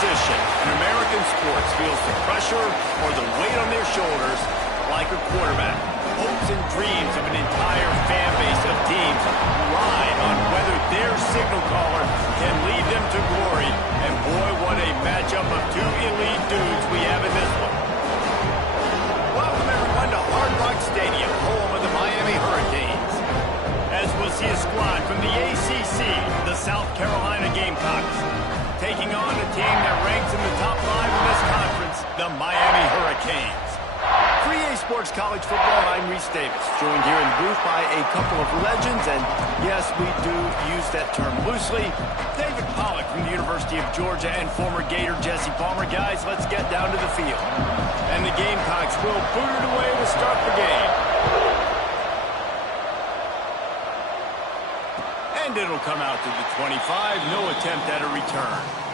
position in American sports feels the pressure or the weight on their shoulders like a quarterback. Hopes and dreams of an entire fan base of teams ride on whether their signal caller can lead them to glory. And boy, what a matchup of two elite dudes we have in this one. Welcome everyone to Hard Rock Stadium, home of the Miami Hurricanes. As we'll see a squad from the ACC, the South Carolina Gamecocks, taking on a team that ranks in the top 5 in this conference, the Miami Hurricanes. 3A Sports College Football, I'm Reese Davis, joined here in the booth by a couple of legends, and yes, we do use that term loosely. David Pollack from the University of Georgia and former Gator Jesse Palmer. Guys, let's get down to the field. And the Gamecocks will boot it away to start the game. And it'll come out to the 25, no attempt at a return.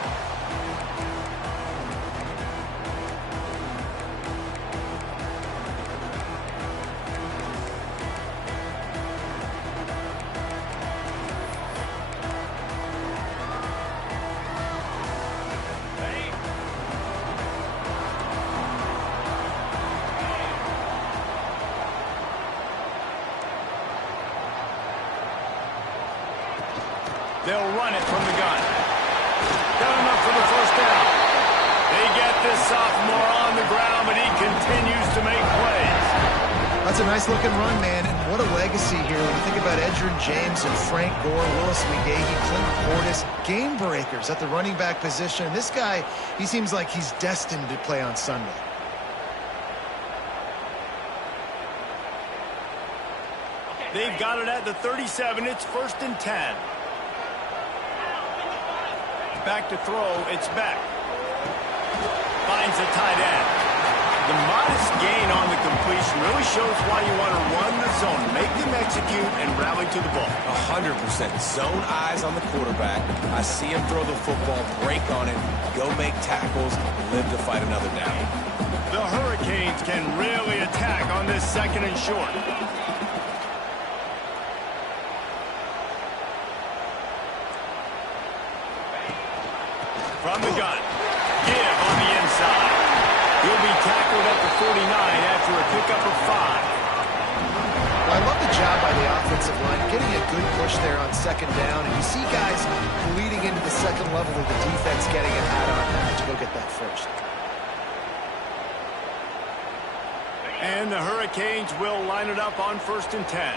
They'll run it from the gun. Got enough for the first down. They get this sophomore on the ground, but he continues to make plays. That's a nice-looking run, man, and what a legacy here. When you think about Edgerrin James and Frank Gore, Willis McGahee, Clint Portis, game breakers at the running back position. And this guy, he seems like he's destined to play on Sunday. They've got it at the 37. It's 1st and 10. Back to throw, it's back. Finds the tight end. The modest gain on the completion really shows why you want to run the zone, make them execute, and rally to the ball. 100%. Zone eyes on the quarterback. I see him throw the football, break on it, go make tackles, live to fight another down. The Hurricanes can really attack on this 2nd and short. From the gun. Give on the inside. He'll be tackled at the 49 after a pickup of 5. Well, I love the job by the offensive line, getting a good push there on 2nd down. And you see guys leading into the 2nd level of the defense getting a hat on that to go get that first. And the Hurricanes will line it up on 1st and 10.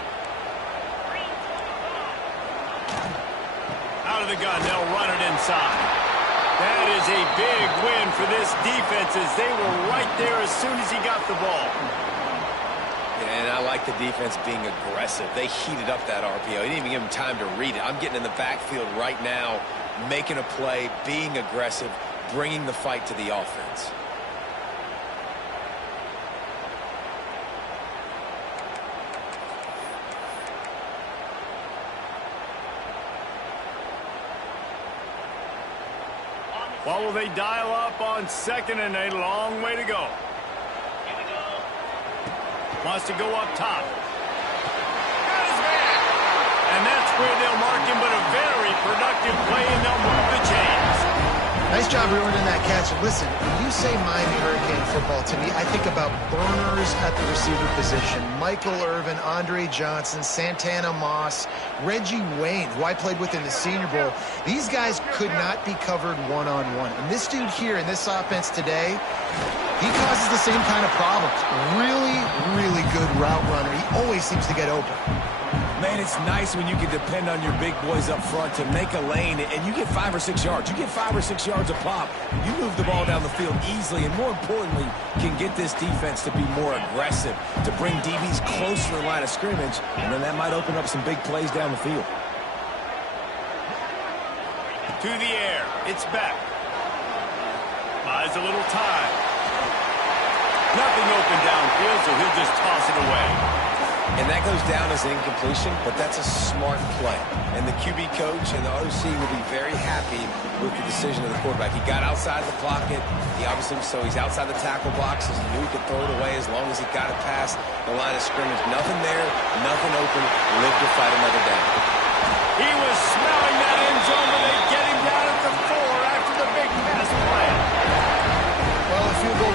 Out of the gun, they'll run it inside. That is a big win for this defense as they were right there as soon as he got the ball. And I like the defense being aggressive. They heated up that RPO. He didn't even give him time to read it. I'm getting in the backfield right now, making a play, being aggressive, bringing the fight to the offense. What will they dial up on 2nd and a long way to go? Wants to go up top. Got his man. And that's where they'll mark him, but a very productive play, and they'll move the chains. Nice job ruining that catch. Listen, when you say Miami Hurricane football, to me, I think about burners at the receiver position. Michael Irvin, Andre Johnson, Santana Moss, Reggie Wayne, who I played with in the Senior Bowl. These guys could not be covered one-on-one. And this dude here in this offense today, he causes the same kind of problems. Really, really good route runner. He always seems to get open. Man, it's nice when you can depend on your big boys up front to make a lane, and you get 5 or 6 yards. You get 5 or 6 yards a pop. You move the ball down the field easily, and more importantly, can get this defense to be more aggressive, to bring DBs closer to the line of scrimmage, and then that might open up some big plays down the field. To the air. It's back. Buys a little time. Nothing open downfield, so he'll just toss it away. And that goes down as an incompletion, but that's a smart play. And the QB coach and the OC will be very happy with the decision of the quarterback. He got outside the pocket. He obviously, so he's outside the tackle boxes. He knew he could throw it away as long as he got it past the line of scrimmage. Nothing there, nothing open. Live to fight another down. He was smelling that end zone, but they get him down at the 4 after the big pass play.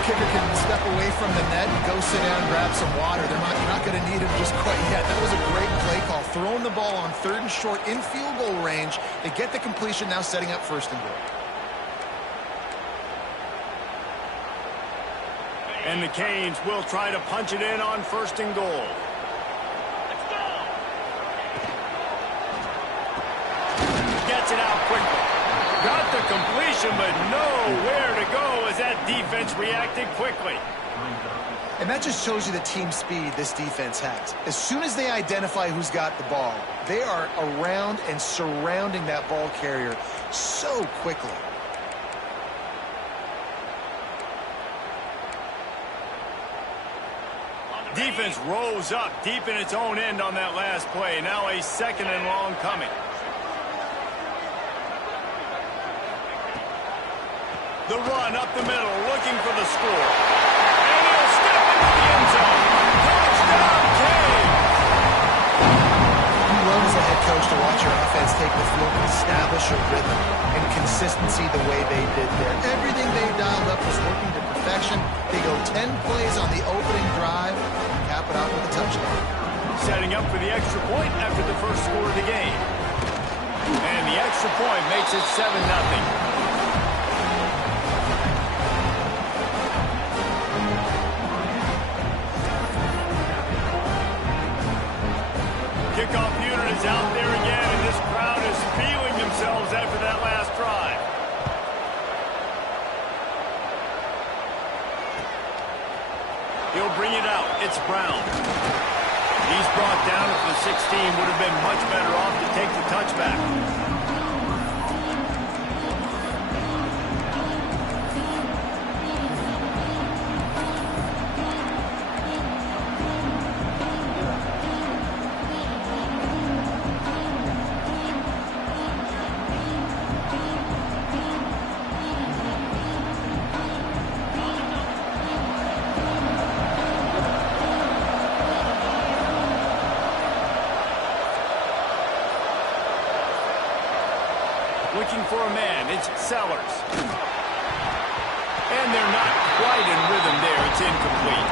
kicker can step away from the net and go sit down and grab some water. You're not going to need him just quite yet. That was a great play call. Throwing the ball on 3rd and short in field goal range. They get the completion, now setting up 1st and goal. And the Canes will try to punch it in on 1st and goal. Gets it out quickly. Got the completion, but nowhere to go as that defense reacted quickly. And that just shows you the team speed this defense has. As soon as they identify who's got the ball, they are around and surrounding that ball carrier so quickly. Defense rose up deep in its own end on that last play. Now a 2nd and long coming. The run up the middle, looking for the score. And he'll step into the end zone. Touchdown, Canes! You love as a head coach to watch your offense take the field and establish a rhythm and consistency the way they did there. Everything they dialed up was working to perfection. They go 10 plays on the opening drive, cap it out with a touchdown. Setting up for the extra point after the first score of the game. And the extra point makes it 7-0. Kickoff unit is out there again, and this crowd is feeling themselves after that last drive. He'll bring it out. It's Brown. He's brought down at the 16. Would have been much better off to take the touchback. Looking for a man, it's Sellers. And they're not quite in rhythm there. It's incomplete.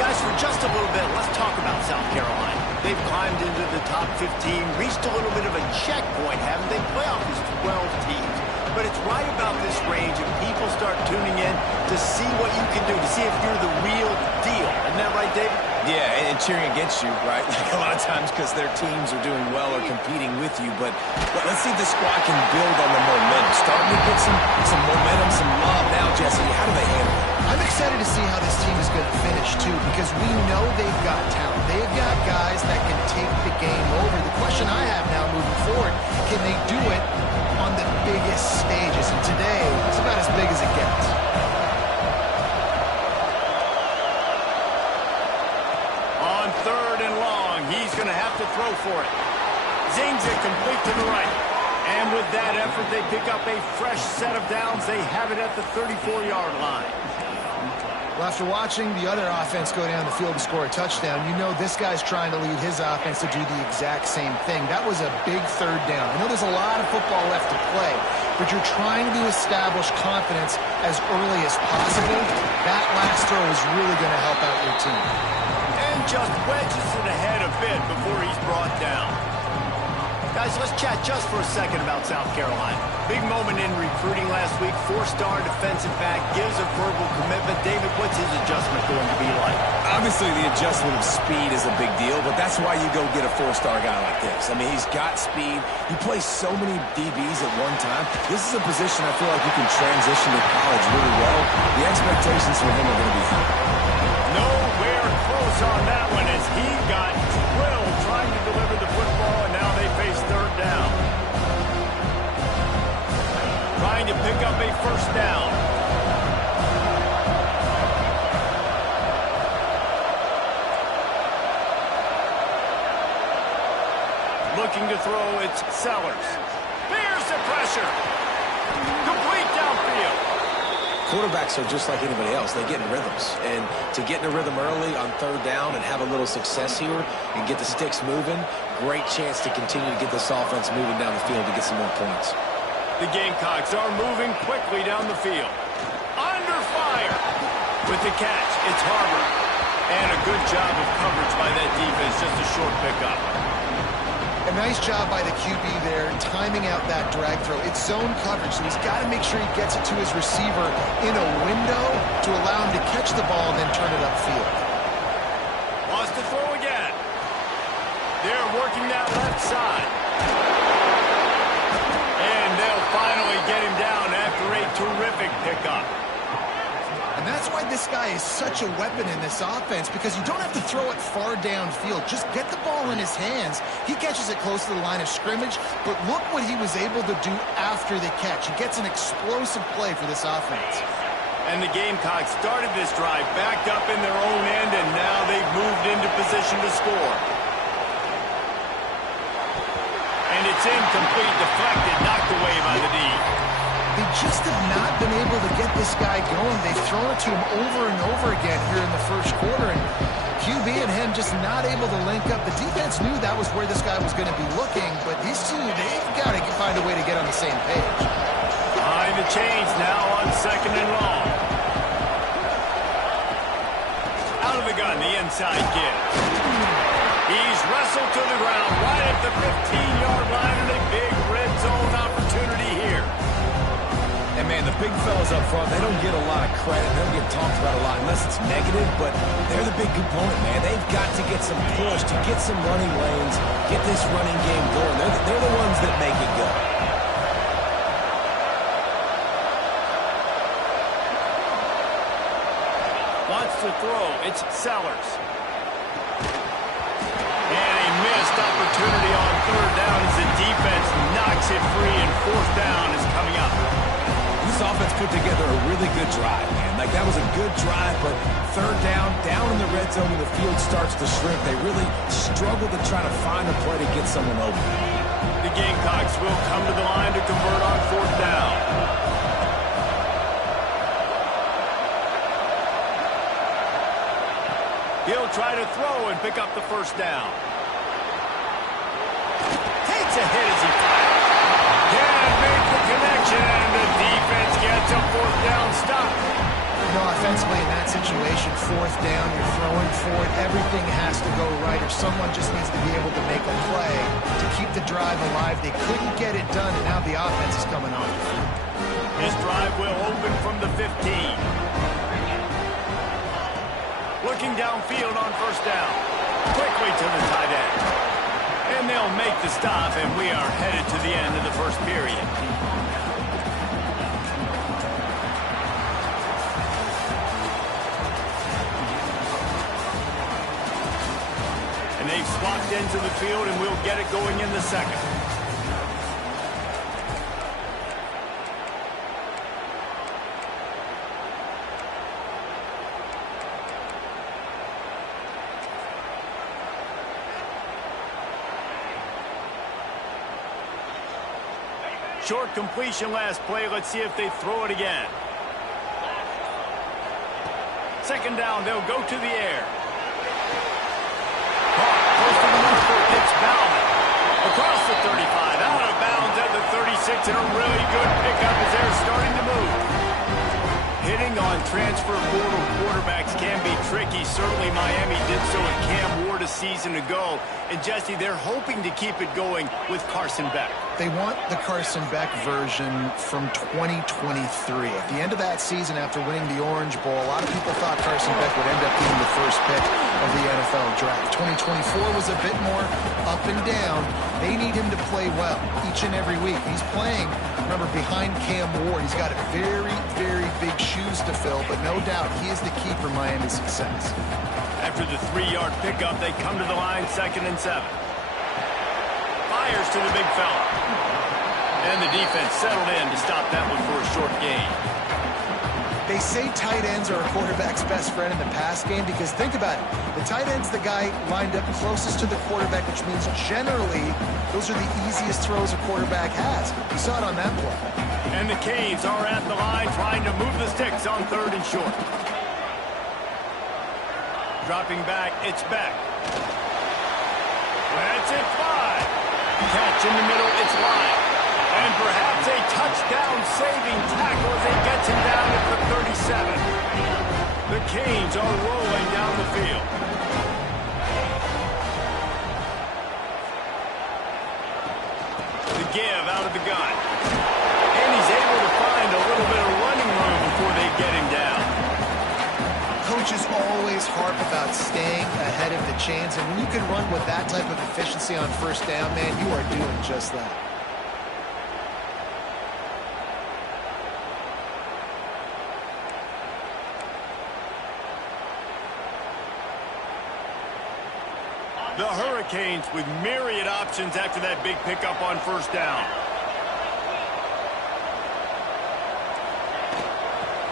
Guys, for just a little bit, let's talk about South Carolina. They've climbed into the top 15, reached a little bit of a checkpoint, haven't they? Playoff is 12 teams. But it's right about this range, and people start tuning in to see what you can do, to see if you're the real deal. Isn't that right, David? Yeah, and cheering against you, right? Like a lot of times because their teams are doing well or competing with you. But let's see if the squad can build on the momentum. Starting to get some momentum, some love now, Jesse. How do they handle it? I'm excited to see how this team is going to finish, too, because we know they've got talent. They've got guys that can take the game over. The question I have now moving forward, can they do it on the biggest stages? And today, it's about as big as it gets. On 3rd and long, he's going to have to throw for it. Zings it complete to the right. And with that effort, they pick up a fresh set of downs. They have it at the 34-yard line. Well, after watching the other offense go down the field to score a touchdown, you know this guy's trying to lead his offense to do the exact same thing. That was a big 3rd down. I know there's a lot of football left to play, but you're trying to establish confidence as early as possible. That last throw is really going to help out your team. And just wedges it ahead a bit before he's brought down. Guys, let's chat just for a second about South Carolina. Big moment in recruiting last week. 4-star defensive back gives a verbal commitment. David, what's his adjustment going to be like? Obviously, the adjustment of speed is a big deal, but that's why you go get a 4-star guy like this. I mean, he's got speed. He plays so many DBs at one time. This is a position I feel like you can transition to college really well. The expectations for him are going to be high. Nowhere close on that one as he got drilled trying to deliver the football, and now they face 3rd down. Trying to pick up a 1st down. Looking to throw, it's Sellers. There's the pressure. Complete downfield. Quarterbacks are just like anybody else. They get in rhythms. And to get in a rhythm early on 3rd down and have a little success here and get the sticks moving, great chance to continue to get this offense moving down the field to get some more points. The Gamecocks are moving quickly down the field. Under fire. With the catch, it's Harbor. And a good job of coverage by that defense, just a short pickup. A nice job by the QB there, timing out that drag throw. It's zone coverage, so he's got to make sure he gets it to his receiver in a window to allow him to catch the ball and then turn it upfield. Wants to throw again. They're working that left side. And they'll finally get him down after a terrific pickup. And that's why this guy is such a weapon in this offense, because you don't have to throw it far downfield. Just get the ball in his hands. He catches it close to the line of scrimmage, but look what he was able to do after the catch. He gets an explosive play for this offense. And the Gamecocks started this drive backed up in their own end, and now they've moved into position to score. And it's incomplete, deflected, knocked away by the D. They just have not been able to get this guy going. They've thrown it to him over and over again here in the first quarter, and QB and him just not able to link up. The defense knew that was where this guy was going to be looking, but these two, they've got to find a way to get on the same page. Behind the chains now on 2nd and long. Out of the gun, the inside kid. He's wrestled to the ground right at the 15-yard line, and a big red zone opportunity here. And, man, the big fellas up front, they don't get a lot of credit. They don't get talked about a lot unless it's negative, but they're the big component, man. They've got to get some push, to get some running lanes, get this running game going. They're the ones that make it go. Wants to throw. It's Sellers. And a missed opportunity on 3rd down as the defense knocks it free, and 4th down is coming up. This offense put together a really good drive, man. Like, that was a good drive, but 3rd down in the red zone, and the field starts to shrink. They really struggle to try to find a play to get someone open. The Gamecocks will come to the line to convert on 4th down. He'll try to throw and pick up the 1st down. Takes a hit as he fires. Can't make the connection, and the defense gets a 4th down stop. No, offensively in that situation, 4th down, you're throwing for it. Everything has to go right, or someone just needs to be able to make a play to keep the drive alive. They couldn't get it done, and now the offense is coming on. This drive will open from the 15. Looking downfield on 1st down. Quickly to the tight end. And they'll make the stop, and we are headed to the end of the 1st period. And they've swapped into the field, and we'll get it going in the 2nd. Short completion last play. Let's see if they throw it again. 2nd down, they'll go to the air. Close to the loose foot. It's Bauman. Across the 35, out of bounds at the 36, and a really good pickup as they're starting to move. Hitting on transfer portal quarterbacks can be tricky. Certainly Miami did so with Cam Ward a season ago. And Jesse, they're hoping to keep it going with Carson Beck. They want the Carson Beck version from 2023. At the end of that season, after winning the Orange Bowl, a lot of people thought Carson Beck would end up being the 1st pick of the NFL draft. 2024 was a bit more up and down. They need him to play well each and every week. He's playing, remember, behind Cam Ward. He's got very, very big shoes to fill, but no doubt he is the key for Miami's success. After the 3-yard pickup, they come to the line, 2nd and 7. Fires to the big fella. And the defense settled in to stop that one for a short gain. They say tight ends are a quarterback's best friend in the pass game because think about it. The tight end's the guy lined up closest to the quarterback, which means generally those are the easiest throws a quarterback has. You saw it on that play. And the Canes are at the line trying to move the sticks on 3rd and short. Dropping back, it's Beck. That's it, 5. Catch in the middle, it's Lyon. And perhaps a touchdown-saving tackle as he gets him down at the 37. The Canes are rolling down the field. The give out of the gun. And he's able to find a little bit of running room before they get him down. Coaches always harp about staying ahead of the chains, and when you can run with that type of efficiency on first down, man, you are doing just that. The Hurricanes with myriad options after that big pickup on first down.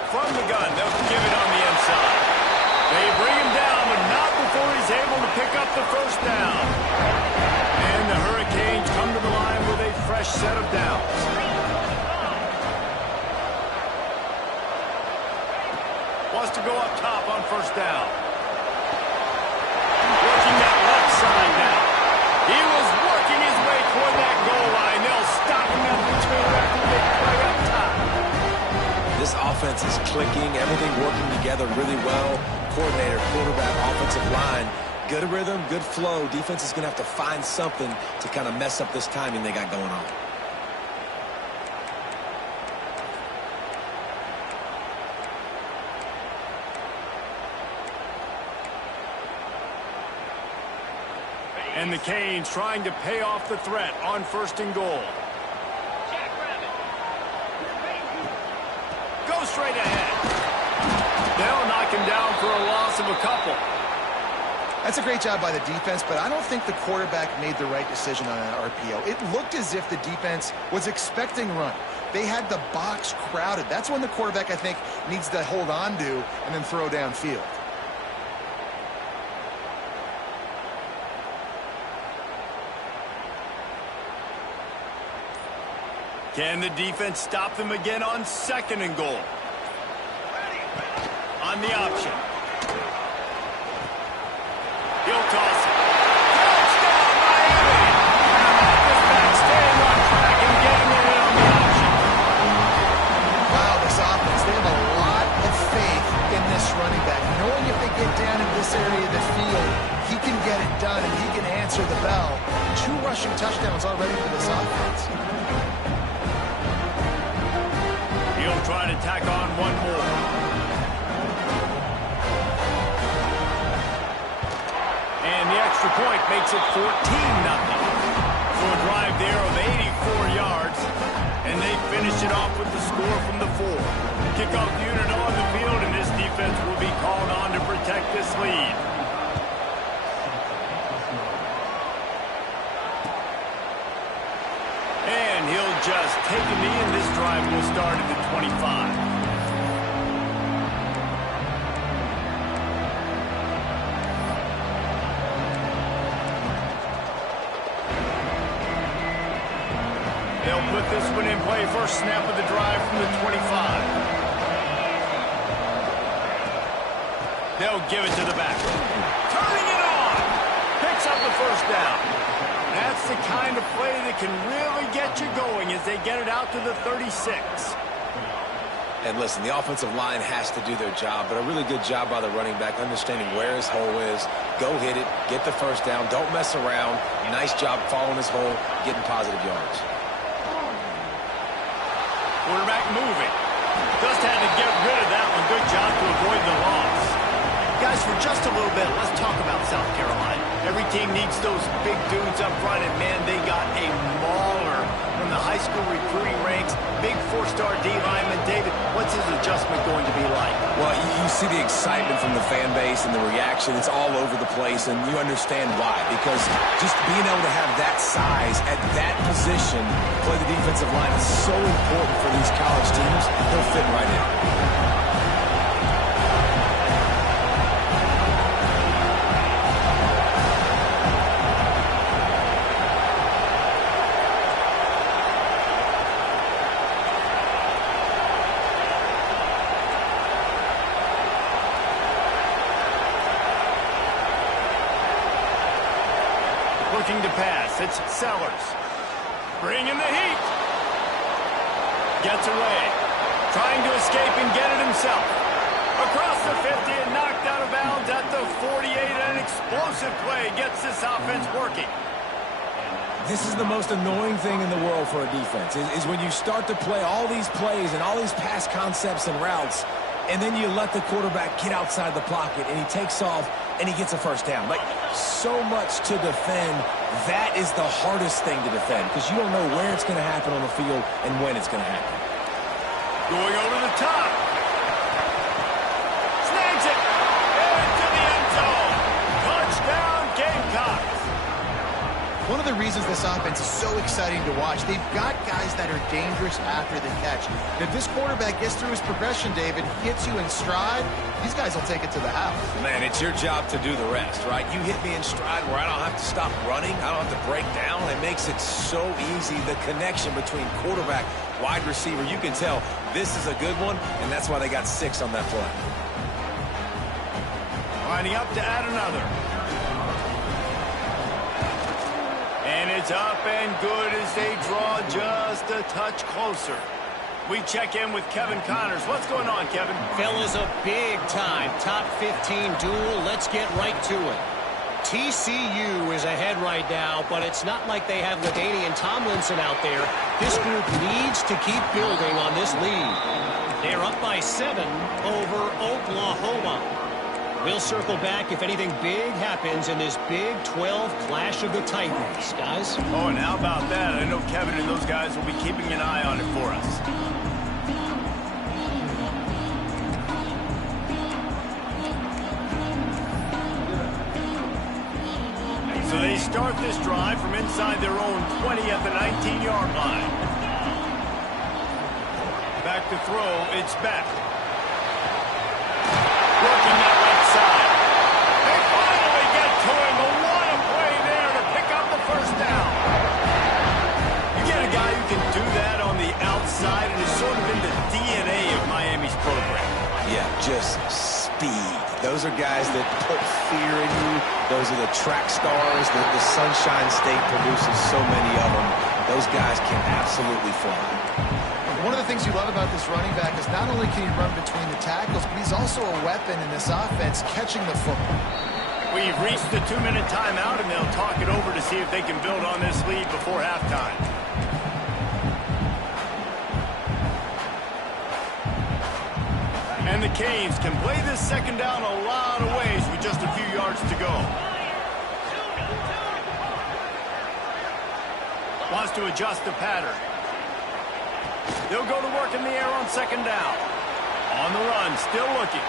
From the gun, they'll give it on the inside. They bring him down, but not before he's able to pick up the first down. And the Hurricanes come to the line with a fresh set of downs. Wants to go up top on first down. Working that left side now. He was working his way toward that goal line. They'll stop him in between after the big play up top. This offense is clicking, everything working together really well. Coordinator, quarterback, offensive line, good rhythm, good flow. Defense is going to have to find something to kind of mess up this timing they got going on. And the Canes trying to pay off the threat on first and goal. Go straight ahead. They'll knock him down for a loss of a couple. That's a great job by the defense, but I don't think the quarterback made the right decision on that RPO. It looked as if the defense was expecting run. They had the box crowded. That's when the quarterback, I think, needs to hold on to and then throw downfield. Can the defense stop them again on second and goal? On the option. He'll toss it. Touchdown, Miami! This back staying on track and getting it on the option. Wow, this offense, they have a lot of faith in this running back. Knowing if they get down in this area of the field, he can get it done and he can answer the bell. 2 rushing touchdowns already for this offense. He'll try to tack on one more. And the extra point makes it 14-0. So a drive there of 84 yards, and they finish it off with the score from the 4. Kickoff unit on the field, and this defense will be called on to protect this lead. And he'll just take a knee, and this drive will start at the 25. They'll put this one in play. First snap of the drive from the 25. They'll give it to the back. Turning it on. Picks up the first down. That's the kind of play that can really get you going as they get it out to the 36. And listen, the offensive line has to do their job, but a really good job by the running back, understanding where his hole is. Go hit it, get the first down, don't mess around. Nice job following his hole, getting positive yards. Quarterback moving. Just had to get rid of that one. Good job to avoid the loss. Guys, for just a little bit, let's talk about South Carolina. Every team needs those big dudes up front, and man, they got a mauler from the high school recruiting ranks. Big 4-star D lineman. David, what's his adjustment going to be like? Well, you see the excitement from the fan base and the reaction. It's all over the place, and you understand why. Because just being able to have that size at that position, play the defensive line, is so important for these college teams. He'll fit right in. Looking to pass. It's Sellers. Bringing the heat. Gets away. Trying to escape and get it himself. Across the 50 and knocked out of bounds at the 48. An explosive play gets this offense working. This is the most annoying thing in the world for a defense, is when you start to play all these plays and all these pass concepts and routes, and then you let the quarterback get outside the pocket, and he takes off, and he gets a first down. Like, so much to defend. That is the hardest thing to defend, because you don't know where it's going to happen on the field and when it's going to happen. Going over the top. Snags it. Into the end zone. Touchdown, Gamecocks. One of the reasons this offense is so exciting to watch, they've got guys that are dangerous after the catch. And if this quarterback gets through his progression, David, hits you in stride, these guys will take it to the house. Man, it's your job to do the rest, right? You hit me in stride where I don't have to stop running. I don't have to break down. It makes it so easy. The connection between quarterback, wide receiver, you can tell this is a good one, and that's why they got 6 on that play. Lining up to add another. And it's up and good as they draw just a touch closer. We check in with Kevin Connors. What's going on, Kevin? Fellas, a big-time top 15 duel. Let's get right to it. TCU is ahead right now, but it's not like they have LaDainian Tomlinson out there. This group needs to keep building on this lead. They're up by 7 over Oklahoma. We'll circle back if anything big happens in this Big 12 clash of the Titans, guys. Oh, and how about that? I know Kevin and those guys will be keeping an eye on it for us. So they start this drive from inside their own 20 at the 19-yard line. Back to throw, it's Beck. Working that right side. They finally get to him, but what a play there to pick up the first down. You get a guy who can do that on the outside, and it's sort of in the DNA of Miami's program. Yeah, just speed. Those are guys that put fear in you. Those are the track stars. The Sunshine State produces so many of them. Those guys can absolutely fly. One of the things you love about this running back is not only can he run between the tackles, but he's also a weapon in this offense catching the football. We've reached the 2-minute timeout, and they'll talk it over to see if they can build on this lead before halftime. And the Canes can play this second down a lot of ways with just a few yards to go. Wants to adjust the pattern. They'll go to work in the air on second down. On the run, still looking.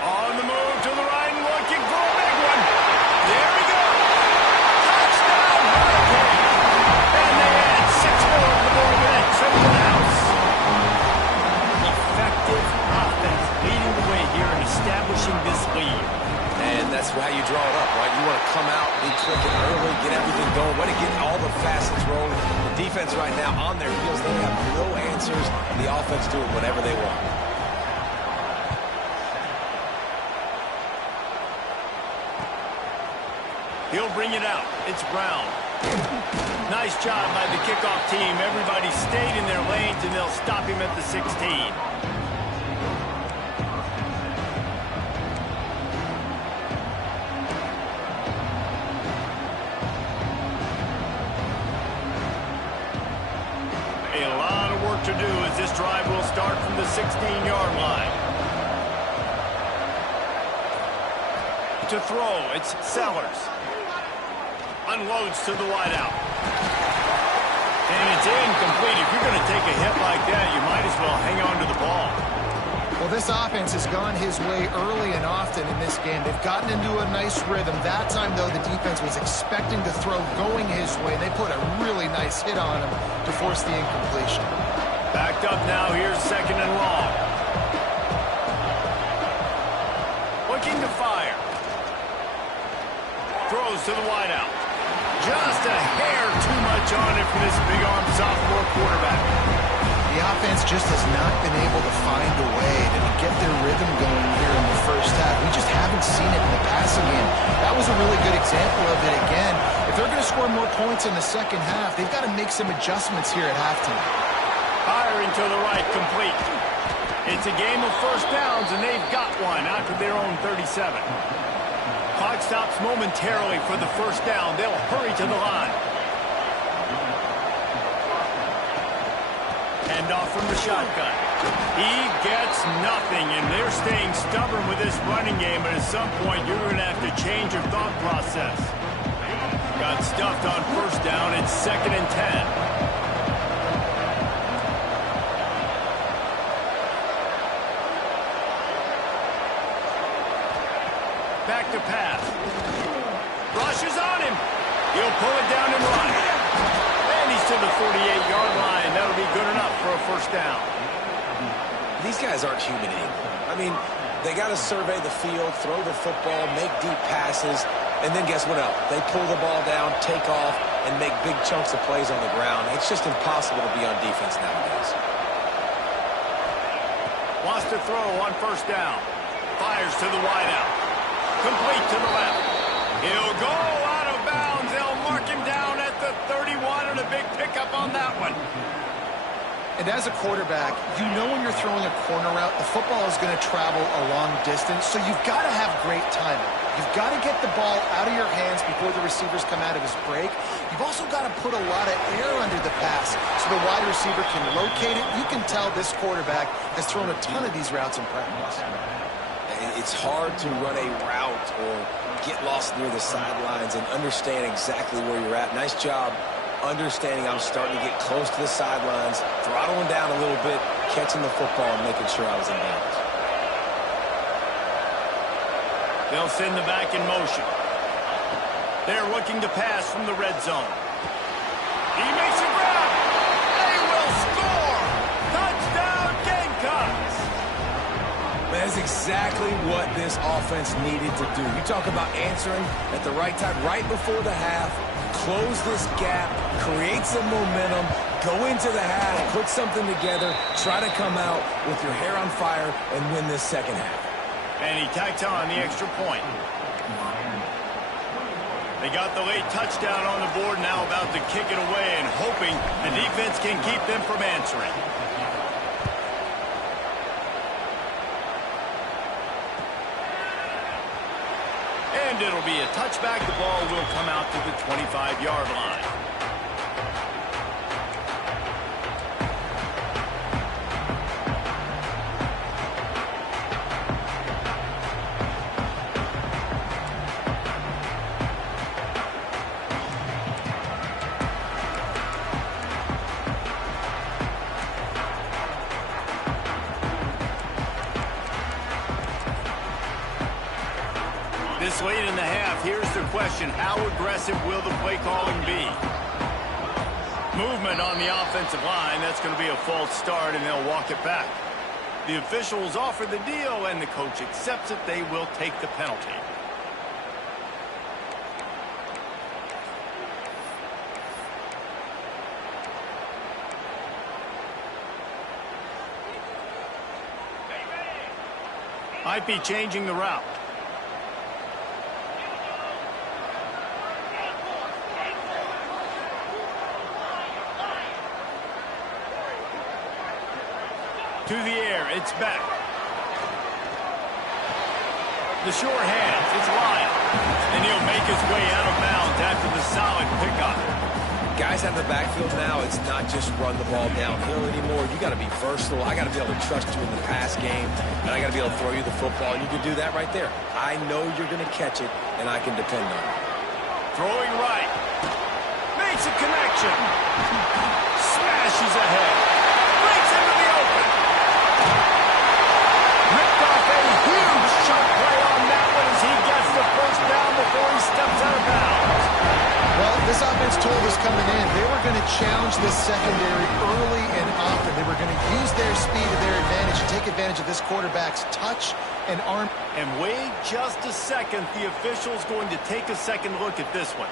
On the move to the right, looking for a big one. There we go. Touchdown, Hurricane. And they add 6 more to the board with that trip to the house. Effective offense leading the way here and establishing this lead. And that's how you draw it up, right? You want to come out, be clicking early, get everything going, want to get all the facets rolling. The defense right now on their heels, they have no answers. The offense doing whatever they want. He'll bring it out. It's Brown. Nice job by the kickoff team. Everybody stayed in their lanes, and they'll stop him at the 16. To do as this drive will start from the 16-yard line. To throw, it's Sellers. Unloads to the wideout. And it's incomplete. If you're going to take a hit like that, you might as well hang on to the ball. Well, this offense has gone his way early and often in this game. They've gotten into a nice rhythm. That time, though, the defense was expecting to throw going his way. They put a really nice hit on him to force the incompletion. Backed up now, here's second and long. Looking to fire. Throws to the wideout. Just a hair too much on it for this big-arm sophomore quarterback. The offense just has not been able to find a way to get their rhythm going here in the first half. We just haven't seen it in the passing game. That was a really good example of it again. If they're going to score more points in the second half, they've got to make some adjustments here at halftime. Firing to the right, complete. It's a game of first downs, and they've got one out to their own 37. Clock stops momentarily for the first down. They'll hurry to the line. Hand off from the shotgun. He gets nothing, and they're staying stubborn with this running game, but at some point you're going to have to change your thought process. Got stuffed on first down. It's 2nd and 10. Back to pass. Rush is on him. He'll pull it down and run. And he's to the 48-yard line. That'll be good enough for a first down. These guys aren't human anymore. I mean, they got to survey the field, throw the football, make deep passes, and then guess what else? They pull the ball down, take off, and make big chunks of plays on the ground. It's just impossible to be on defense nowadays. Wants to throw on first down. Fires to the wideout. Complete to the left. He'll go out of bounds. They'll mark him down at the 31, and a big pickup on that one. And as a quarterback, you know when you're throwing a corner route, the football is going to travel a long distance, so you've got to have great timing. You've got to get the ball out of your hands before the receivers come out of his break. You've also got to put a lot of air under the pass so the wide receiver can locate it. You can tell this quarterback has thrown a ton of these routes in practice. It's hard to run a route or get lost near the sidelines and understand exactly where you're at. Nice job understanding I'm starting to get close to the sidelines, throttling down a little bit, catching the football, and making sure I was in bounds. They'll send the back in motion. They're looking to pass from the red zone. He makes a grab. They will score. Touchdown, Gamecocks. That's exactly what this offense needed to do. You talk about answering at the right time, right before the half, close this gap, create some momentum, go into the half, put something together, try to come out with your hair on fire and win this second half. And he tacked on the extra point. They got the late touchdown on the board, now about to kick it away and hoping the defense can keep them from answering. And it'll be a touchback. The ball will come out to the 25-yard line. This late in the half, here's the question. How aggressive will the play calling be? Movement on the offensive line. That's going to be a false start, and they'll walk it back. The officials offer the deal, and the coach accepts it. They will take the penalty. Might be changing the route. To the air, it's back. The sure hands, it's Lyle. And he'll make his way out of bounds after the solid pickup. Guys out of the backfield now, it's not just run the ball downhill anymore. You got to be versatile. I got to be able to trust you in the pass game, and I got to be able to throw you the football. You can do that right there. I know you're going to catch it, and I can depend on it. Throwing right. Makes a connection. Smashes ahead. Breaks into the open. Ripped off a huge shot play on that one as he gets the first down before he steps out of bounds. Well, this offense told us coming in they were going to challenge this secondary early and often. They were going to use their speed to their advantage and take advantage of this quarterback's touch and arm. And wait just a second. The official's going to take a second look at this one.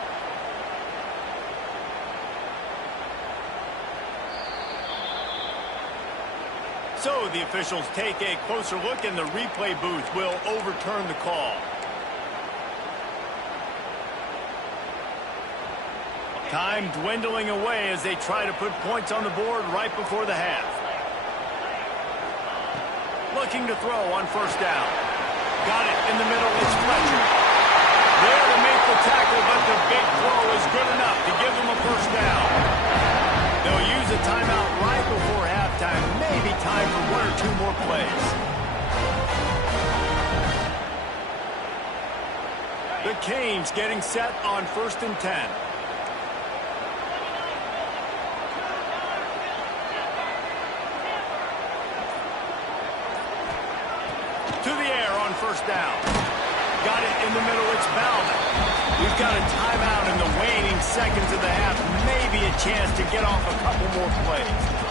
So the officials take a closer look, and the replay booth will overturn the call. Time dwindling away as they try to put points on the board right before the half. Looking to throw on first down. Got it in the middle. It's Fletcher. There to make the tackle, but the big throw is good enough to give them a first down. They'll use a timeout right before halftime. Maybe time for one or two more plays. The Canes getting set on 1st and 10. To the air on first down. Got it in the middle. It's Bowman. We've got a timeout in the waning seconds of the half. Maybe a chance to get off a couple more plays.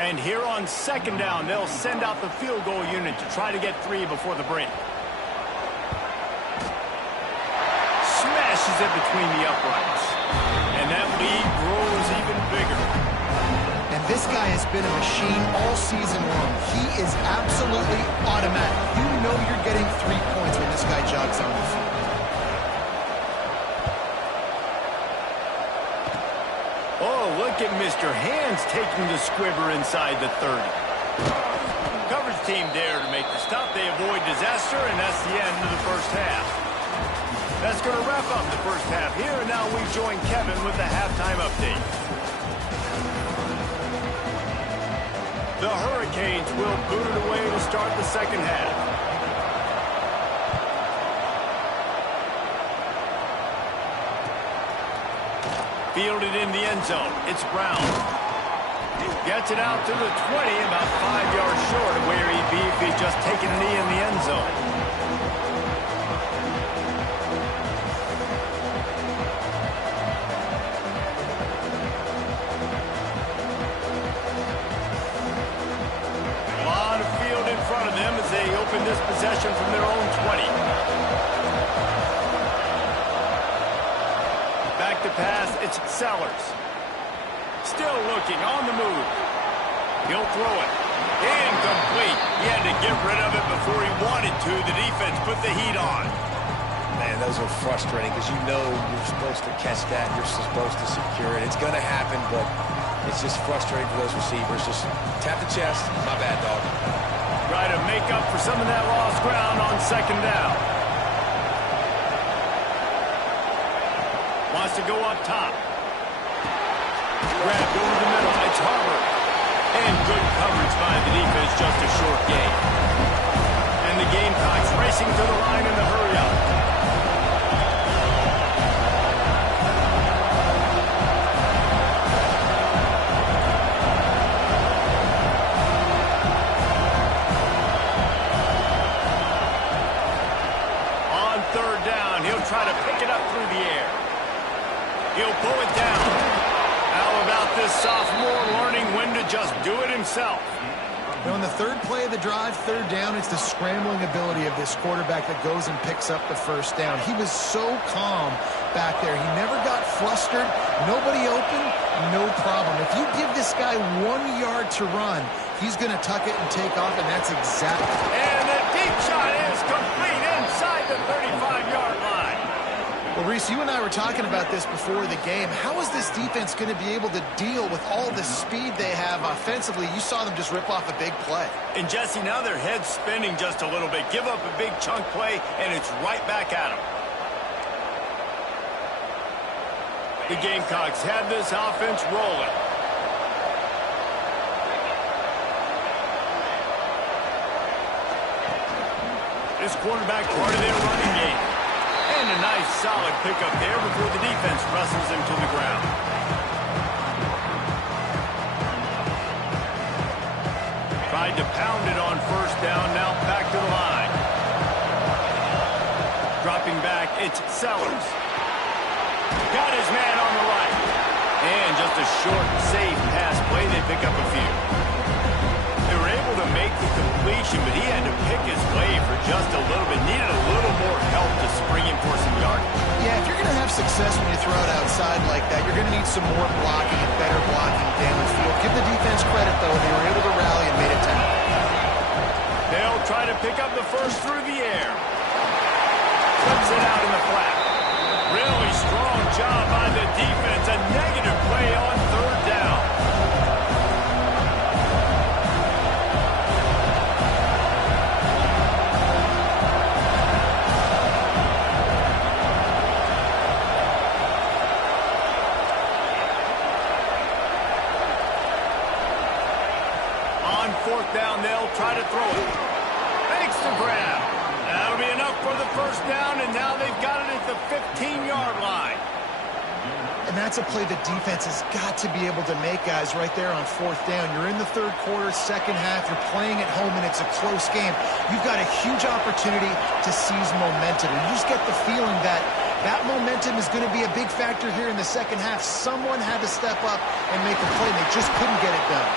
And here on 2nd down, they'll send out the field goal unit to try to get 3 before the break. Smashes it between the uprights. And that lead grows even bigger. And this guy has been a machine all season long. He is absolutely automatic. You know you're getting 3 points when this guy jogs on the field. Oh, look at Mr. Hands taking the squibber inside the 30. Coverage team there to make the stop. They avoid disaster, and that's the end of the first half. That's going to wrap up the first half here, and now we join Kevin with the halftime update. The Hurricanes will boot it away to start the second half. Fielded in the end zone. It's Brown. Gets it out to the 20, about 5 yards short of where he'd be if he'd just taken a knee in the end zone. A lot of field in front of them as they open this possession from their own 20. Back to pass, it's Sellers. Still looking, on the move. He'll throw it. Incomplete. He had to get rid of it before he wanted to. The defense put the heat on. Man, those are frustrating because you know you're supposed to catch that. You're supposed to secure it. It's going to happen, but it's just frustrating for those receivers. Just tap the chest. My bad, dog. Try to make up for some of that lost ground on 2nd down. Wants to go up top. Grabbed over the middle. It's Harvard. And good coverage by the defense, just a short gain. And the Gamecocks racing to the line in the hurry-up. On 3rd down, he'll try to pick it up through the air. He'll pull it down. How about this sophomore learning when to just do it himself? On the 3rd play of the drive, 3rd down, it's the scrambling ability of this quarterback that goes and picks up the first down. He was so calm back there. He never got flustered. Nobody open, no problem. If you give this guy 1 yard to run, he's going to tuck it and take off, and that's exactly. And the deep shot is complete inside the 35-yard line. Well, Reese, you and I were talking about this before the game. How is this defense going to be able to deal with all the speed they have offensively? You saw them just rip off a big play. And, Jesse, now their head's spinning just a little bit. Give up a big chunk play, and it's right back at them. The Gamecocks have this offense rolling. This quarterback part of their running game. And a nice solid pickup there before the defense wrestles him to the ground. Tried to pound it on 1st down, now back to the line. Dropping back, it's Sellers. Got his man on the right. And just a short, safe pass play, they pick up a few. They were able to make the completion, but he had to pick his way for just a little bit. Needed a little more help to spring him for some yardage. Yeah, if you're going to have success when you throw it outside like that, you're going to need some more blocking and better blocking down the field. Give the defense credit, though. They were able to rally and made it 10. They'll try to pick up the first through the air. Flips it out in the flat. Really strong job by the defense. A negative play on third down. On fourth down, they'll try to throw it. Makes the grab. That'll be enough for the first down, and now they've got it at the 15-yard line. And that's a play the defense has got to be able to make, guys, right there on fourth down. You're in the third quarter, second half. You're playing at home, and it's a close game. You've got a huge opportunity to seize momentum. And you just get the feeling that that momentum is going to be a big factor here in the second half. Someone had to step up and make a play, and they just couldn't get it done.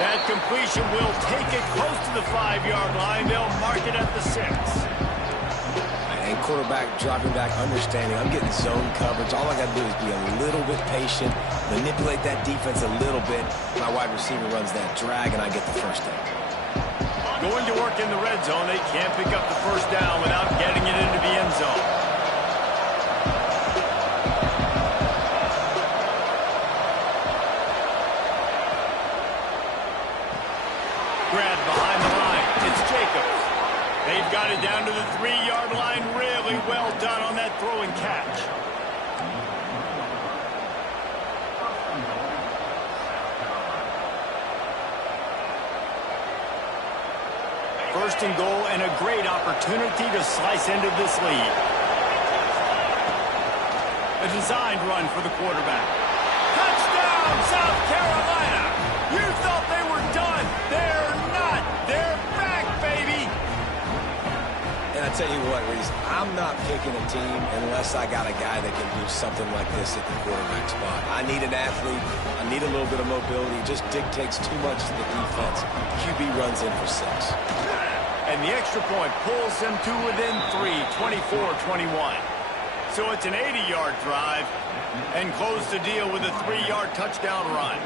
That completion will take it close to the 5-yard line. They'll mark it at the 6. And quarterback dropping back, understanding I'm getting zone coverage. All I got to do is be a little bit patient, manipulate that defense a little bit. My wide receiver runs that drag, and I get the first down. Going to work in the red zone. They can't pick up the first down without getting it into the end zone. Grabbed behind the line. It's Jacobs. They've got it down to the 3-yard line. Really well done on that throw and catch. First and goal, and a great opportunity to slice into this lead. A designed run for the quarterback. Touchdown, South Carolina! You thought they were done. They're not. They're back, baby. And I tell you what, Reese, I'm not picking a team unless I got a guy that can do something like this at the quarterback spot. I need an athlete. I need a little bit of mobility. It just dictates too much to the defense. QB runs in for 6. And the extra point pulls them to within 3, 24-21. So it's an 80-yard drive, and close the deal with a 3-yard touchdown run.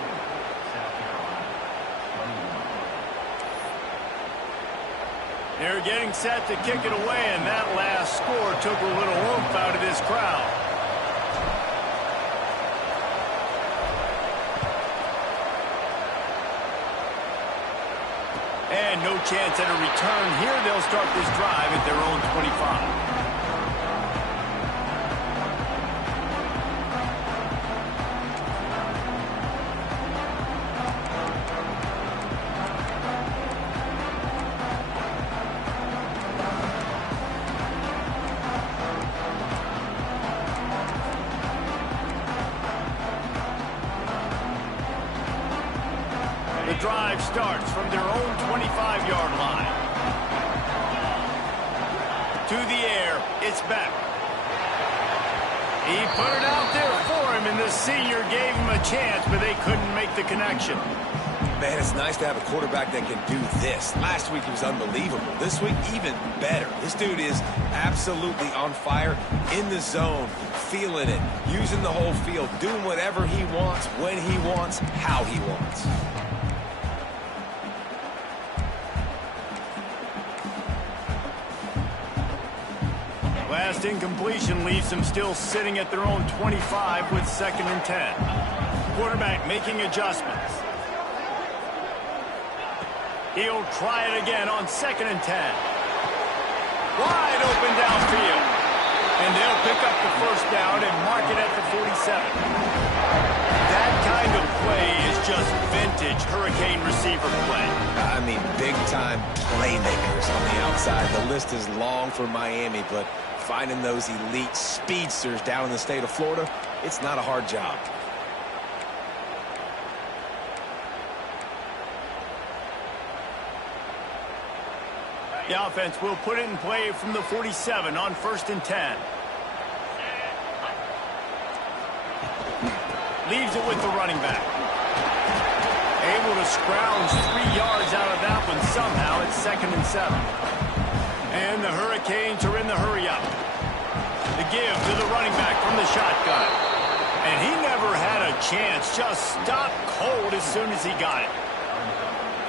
They're getting set to kick it away, and that last score took a little oomph out of this crowd. And no chance at a return here. They'll start this drive at their own 25. The drive starts from their own 25-yard line. To the air, it's Beck. He put it out there for him, and the senior gave him a chance, but they couldn't make the connection. Man, it's nice to have a quarterback that can do this. Last week, he was unbelievable. This week, even better. This dude is absolutely on fire, in the zone, feeling it, using the whole field, doing whatever he wants, when he wants, how he wants. Last incompletion leaves them still sitting at their own 25 with 2nd and 10. Quarterback making adjustments. He'll try it again on 2nd and 10. Wide open downfield. And they'll pick up the first down and mark it at the 47. That kind of play is just vintage Hurricane receiver play. I mean, big-time playmakers on the outside. The list is long for Miami, but finding those elite speedsters down in the state of Florida, it's not a hard job. The offense will put it in play from the 47 on 1st and 10. Leaves it with the running back. Able to scrounge 3 yards out of that one somehow. It's 2nd and 7. And the Hurricanes are in the hurry-up. The give to the running back from the shotgun. And he never had a chance. Just stopped cold as soon as he got it.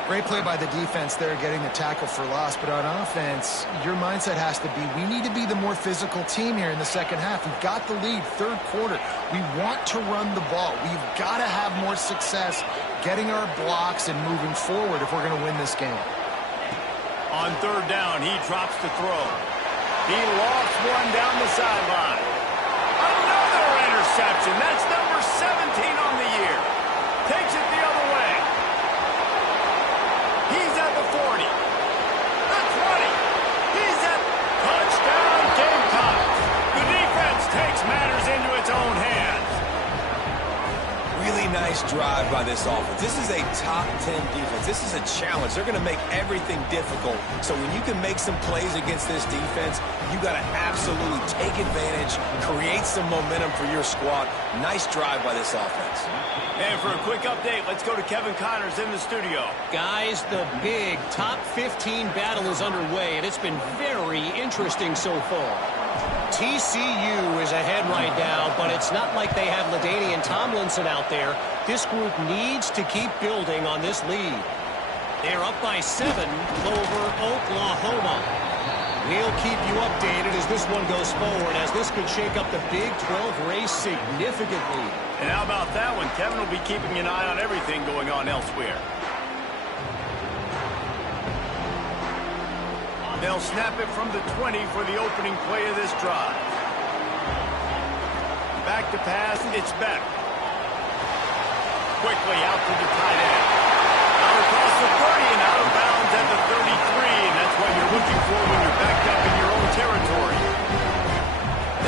Great play by the defense there, getting the tackle for loss. But on offense, your mindset has to be, we need to be the more physical team here in the second half. We've got the lead, third quarter. We want to run the ball. We've got to have more success getting our blocks and moving forward if we're going to win this game. On third down, he drops to throw. He lost one down the sideline. Another interception. That's number 17 on the year. Takes it the other way. He's at the 40. The 20. He's at touchdown Gamecocks. The defense takes matters into its own hands. Really nice drive by this offense. This is a top 10 defense. This is a challenge. They're going to make everything difficult. So when you can make some plays against this defense, you got to absolutely take advantage, create some momentum for your squad. Nice drive by this offense. And for a quick update, let's go to Kevin Connors in the studio. Guys, the big top 15 battle is underway, and it's been very interesting so far. TCU is ahead right now, but it's not like they have LaDainian Tomlinson out there. This group needs to keep building on this lead. They're up by 7 over Oklahoma. We'll keep you updated as this one goes forward, as this could shake up the Big 12 race significantly. And how about that one? Kevin will be keeping an eye on everything going on elsewhere. They'll snap it from the 20 for the opening play of this drive. Back to pass, it's Beck. Quickly out to the tight end. Out across the 30 and out of bounds at the 33, and that's what you're looking for when you're backed up in your own territory.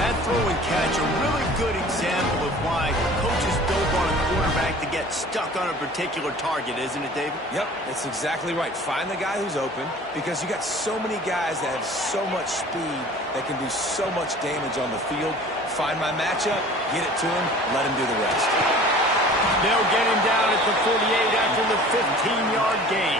That throw and catch, a really good example of why coaches don't want a quarterback to get stuck on a particular target, isn't it, David? Yep, that's exactly right. Find the guy who's open, because you got so many guys that have so much speed that can do so much damage on the field. Find my matchup, get it to him, let him do the rest. They'll get him down at the 48 after the 15-yard gain.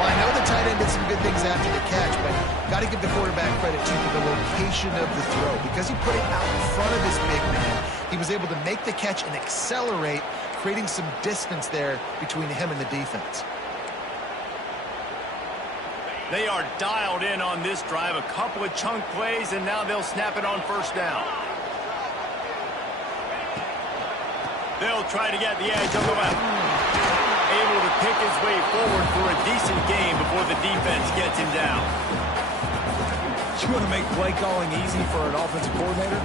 Well, I know the tight end did some good things after the catch, but got to give the quarterback credit, too, for the location of the throw. Because he put it out in front of his big man, he was able to make the catch and accelerate, creating some distance there between him and the defense. They are dialed in on this drive. A couple of chunk plays, and now they'll snap it on first down. They'll try to get the edge on the left. Able to pick his way forward for a decent game before the defense gets him down. You want to make play calling easy for an offensive coordinator?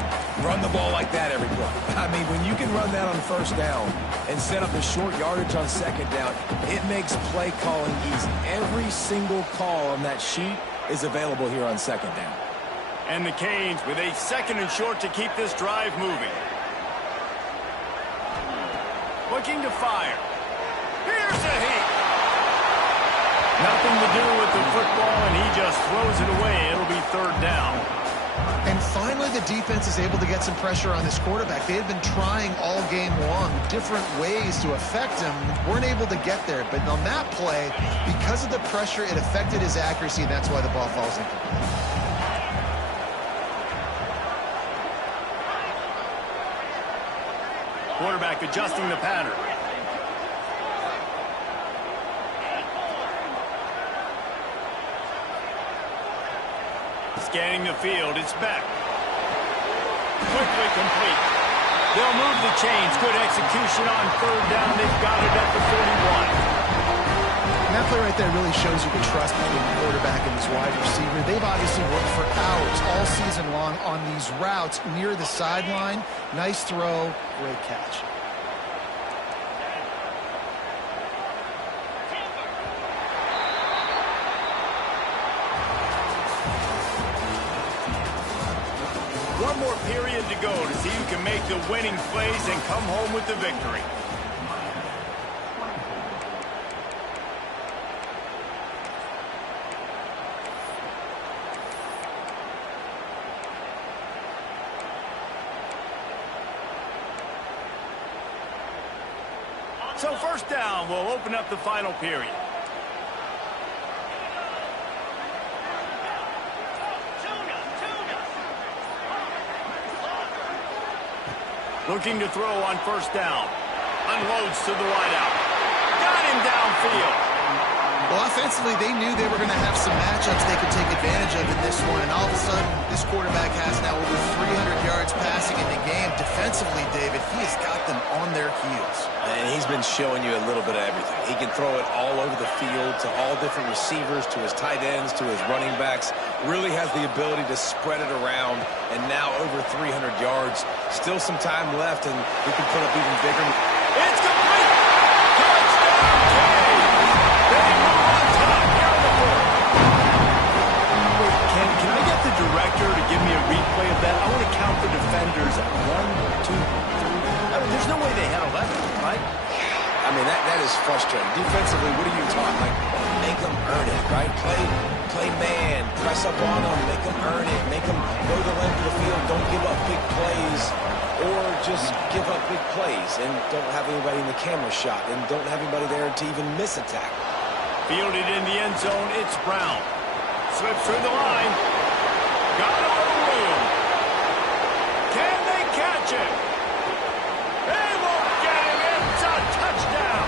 Run the ball like that every play. I mean, when you can run that on first down and set up the short yardage on second down, it makes play calling easy. Every single call on that sheet is available here on second down. And the Canes with a second and short to keep this drive moving. Looking to fire. Here's a heat. Nothing to do with the football, and he just throws it away. It'll be third down. And finally, the defense is able to get some pressure on this quarterback. They had been trying all game long different ways to affect him. Weren't able to get there. But on that play, because of the pressure, it affected his accuracy, and that's why the ball falls incomplete. Quarterback adjusting the pattern. Scanning the field, it's back. Quickly complete. They'll move the chains. Good execution on third down. They've got it at the 41. And that play right there really shows you the trust between the quarterback and his wide receiver. They've obviously worked for hours all season long on these routes near the sideline. Nice throw, great catch. One more period to go to see who can make the winning plays and come home with the victory. So first down will open up the final period. Looking to throw on first down. Unloads to the wideout. Got him downfield. Defensively, they knew they were going to have some matchups they could take advantage of in this one, and all of a sudden, this quarterback has now over 300 yards passing in the game. Defensively, David, he has got them on their heels. And he's been showing you a little bit of everything. He can throw it all over the field to all different receivers, to his tight ends, to his running backs. Really has the ability to spread it around, and now over 300 yards. Still some time left, and he can put up even bigger. It's complete! Touchdown, Canes! They move on top here in the fourth. Wait, can I get the director to give me a replay of that? I want to count the defenders at 1, 2, 3. I mean, there's no way they had 11, right? I mean, that is frustrating. Defensively, what are you talking? Like, make them earn it, right? Play man, press up on them, make them earn it, make them go the length of the field, don't give up big plays, or just give up big plays and don't have anybody in the camera shot and don't have anybody there to even miss a tackle. Fielded in the end zone, it's Brown. Slips through the line. Got a little room. Can they catch him? They won't get him. It's a touchdown.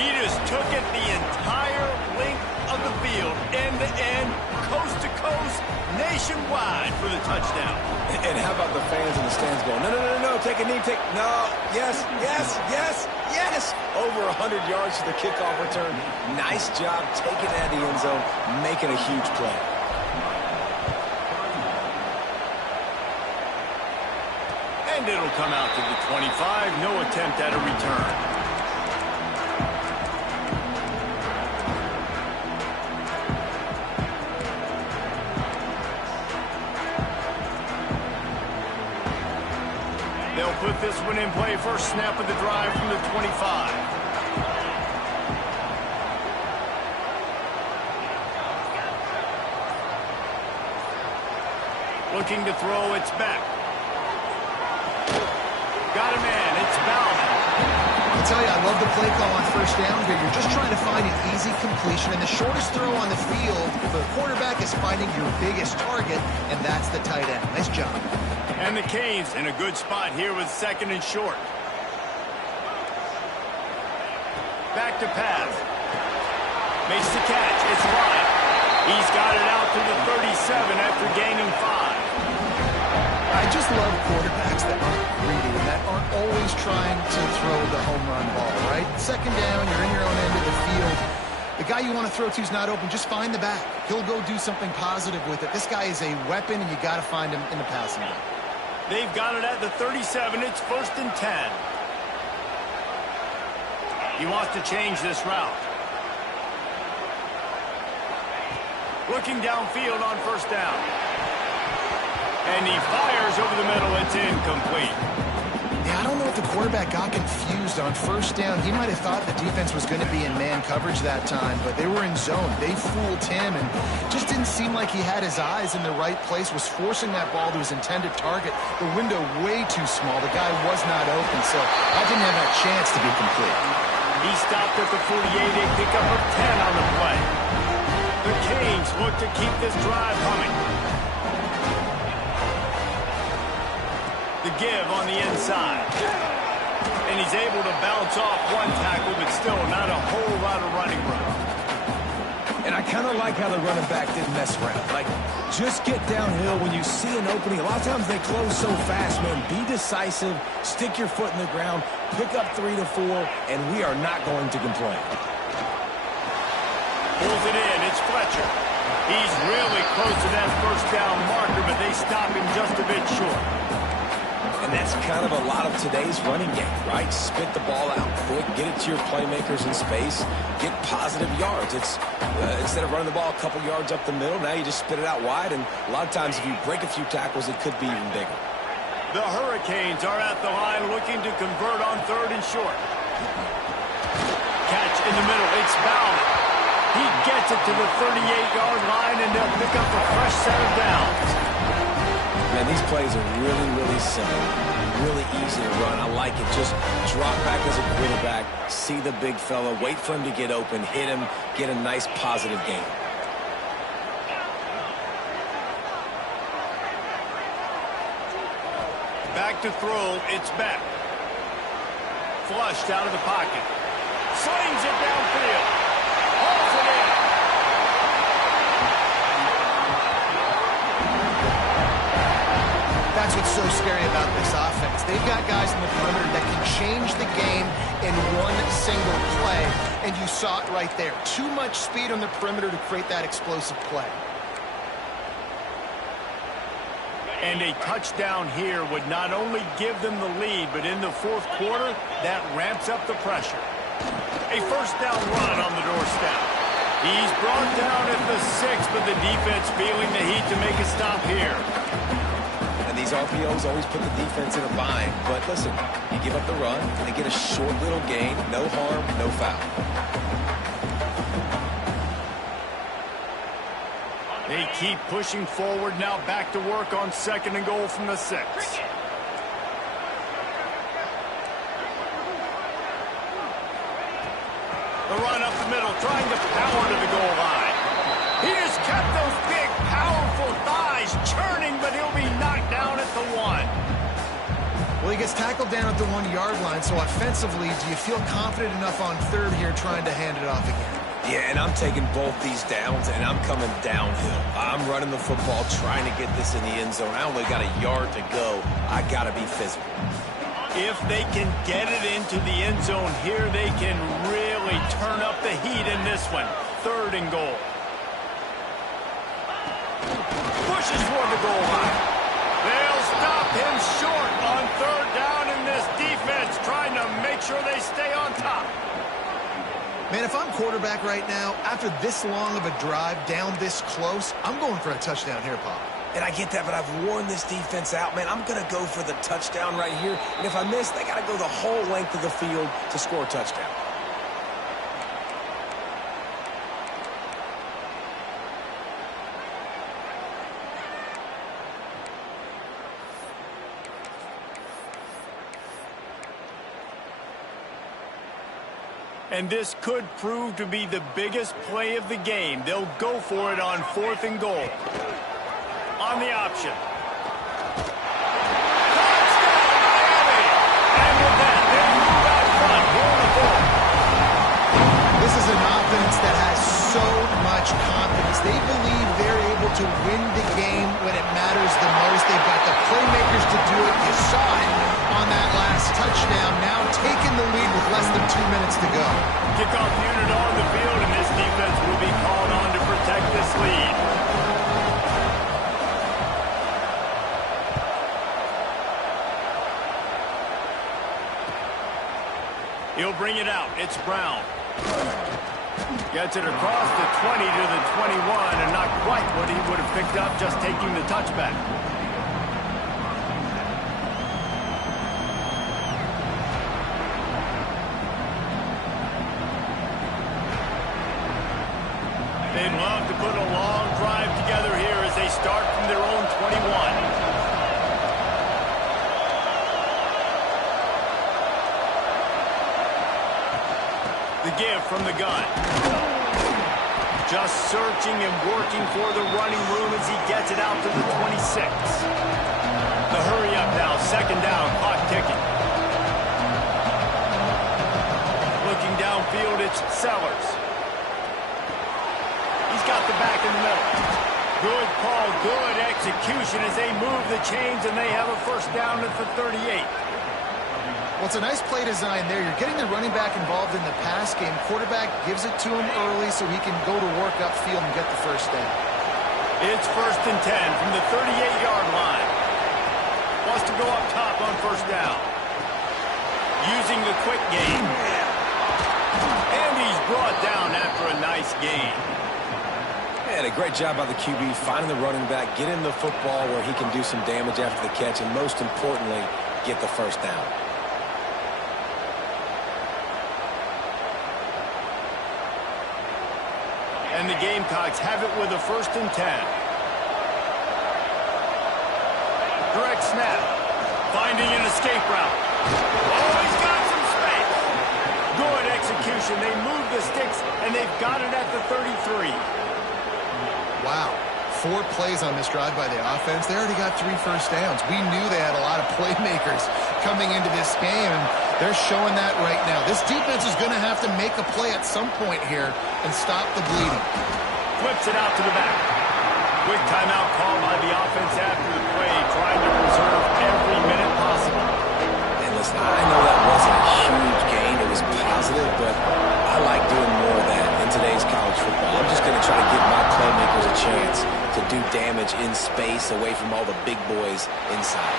He just took it the entire length of the field, end to end, coast to coast, nationwide for the touchdown. And how about the fans in the stands going, no, take a knee, no, yes. Over 100 yards to the kickoff return. Nice job taking that in the end zone, making a huge play. And it'll come out to the 25. No attempt at a return. They'll put this one in play. First snap of the drive from the 25. Looking to throw, it's back. Got a man, it's Bauman. I'll tell you, I love the play call on first down here. You're just trying to find an easy completion, and the shortest throw on the field for the quarterback is finding your biggest target, and that's the tight end. Nice job. And the Canes in a good spot here with second and short. Back to pass. Makes the catch. It's Lyon. He's got it out to the 37 after gaining 5. I just love quarterbacks that aren't greedy and that aren't always trying to throw the home run ball, right? Second down, you're in your own end of the field. The guy you want to throw to is not open. Just find the back. He'll go do something positive with it. This guy is a weapon, and you got to find him in the passing game. They've got it at the 37. It's 1st and 10. He wants to change this route. Looking downfield on first down. And he fires over the middle. It's incomplete. Yeah, I don't know if the quarterback got confused on first down. He might have thought the defense was going to be in man coverage that time, but they were in zone. They fooled him and just didn't seem like he had his eyes in the right place, was forcing that ball to his intended target. The window way too small. The guy was not open, so that didn't have that chance to be complete. He stopped at the 48, a pickup of 10 on the play. The Canes look to keep this drive humming. The give on the inside. And he's able to bounce off one tackle, but still not a whole lot of running room. And I kind of like how the running back didn't mess around. Like, just get downhill when you see an opening. A lot of times they close so fast, man. Be decisive, stick your foot in the ground, pick up 3 to 4, and we are not going to complain. Pulls it in. It's Fletcher. He's really close to that first down marker, but they stop him just a bit short. And that's kind of a lot of today's running game, right? Spit the ball out quick, get it to your playmakers in space, get positive yards. It's instead of running the ball a couple yards up the middle, now you just spit it out wide, and a lot of times if you break a few tackles, it could be even bigger. The Hurricanes are at the line looking to convert on 3rd and short. Catch in the middle. It's Bauman. He gets it to the 38-yard line, and they'll pick up a fresh set of downs. Man, these plays are really, really simple. Really easy to run. I like it. Just drop back as a quarterback, see the big fella, wait for him to get open, hit him, get a nice positive gain. Back to throw. It's back. Flushed out of the pocket. Slings it downfield. Hauls it They've got guys in the perimeter that can change the game in one single play, and you saw it right there. Too much speed on the perimeter to create that explosive play. And a touchdown here would not only give them the lead, but in the fourth quarter, that ramps up the pressure. A first down run on the doorstep. He's brought down at the 6, but the defense feeling the heat to make a stop here. And these RPOs always put the defense in a bind. But listen, you give up the run, they get a short little gain, no harm, no foul. They keep pushing forward, now back to work on 2nd and goal from the 6. The run up the middle, trying to power to the goal line. He has kept those big, powerful thighs churning, but he'll be knocked down at the 1. Well, he gets tackled down at the 1-yard line, so offensively, do you feel confident enough on 3rd here trying to hand it off again? Yeah, and I'm taking both these downs, and I'm coming downhill. I'm running the football, trying to get this in the end zone. I only got a yard to go. I got to be physical. If they can get it into the end zone here, they can really turn up the heat in this one. 3rd and goal. Pushes toward the goal line. They'll stop him short on 3rd down, and this defense trying to make sure they stay on top. Man, if I'm quarterback right now, after this long of a drive, down this close, I'm going for a touchdown here, Pop. And I get that, but I've worn this defense out, man. I'm going to go for the touchdown right here. And if I miss, they got to go the whole length of the field to score a touchdown. And this could prove to be the biggest play of the game. They'll go for it on 4th and goal. On the option. Touchdown, Miami! And with that, they move out front, going the ball. This is an offense that has so much confidence. They believe they're able to win the game when it matters the most. They've got the playmakers to do it. You saw it on that last touchdown. Now taking the lead with less than 2 minutes to go. Kickoff unit on the field, and this defense will be called on to protect this lead. He'll bring it out. It's Brown. Gets it across the 20 to the 21, and not quite what he would have picked up just taking the touchback. They'd love to put a long drive together here as they start from their own 21. The give from the gun. Just searching and working for the running room as he gets it out to the 26. The hurry up now, 2nd down, clock ticking. Looking downfield, it's Sellers. He's got the back in the middle. Good call, good execution as they move the chains, and they have a first down at the 38. Well, it's a nice play design there. You're getting the running back involved in the pass game. Quarterback gives it to him early so he can go to work upfield and get the first down. It's 1st and 10 from the 38-yard line. Wants to go up top on first down. Using the quick game. And he's brought down after a nice gain. And a great job by the QB finding the running back, getting the football where he can do some damage after the catch, and most importantly, get the first down. And the Gamecocks have it with a 1st and 10. Direct snap. Finding an escape route. Oh, he's got some space. Good execution. They move the sticks, and they've got it at the 33. Wow. 4 plays on this drive by the offense. They already got 3 first downs. We knew they had a lot of playmakers coming into this game, and they're showing that right now. This defense is going to have to make a play at some point here and stop the bleeding. Flips it out to the back. Quick timeout call by the offense after the play, trying to preserve every minute possible. Listen, I know that wasn't a huge gain. It was positive, but I like doing more of that in today's college football. I'm just going to try to give my playmakers a chance to do damage in space away from all the big boys inside.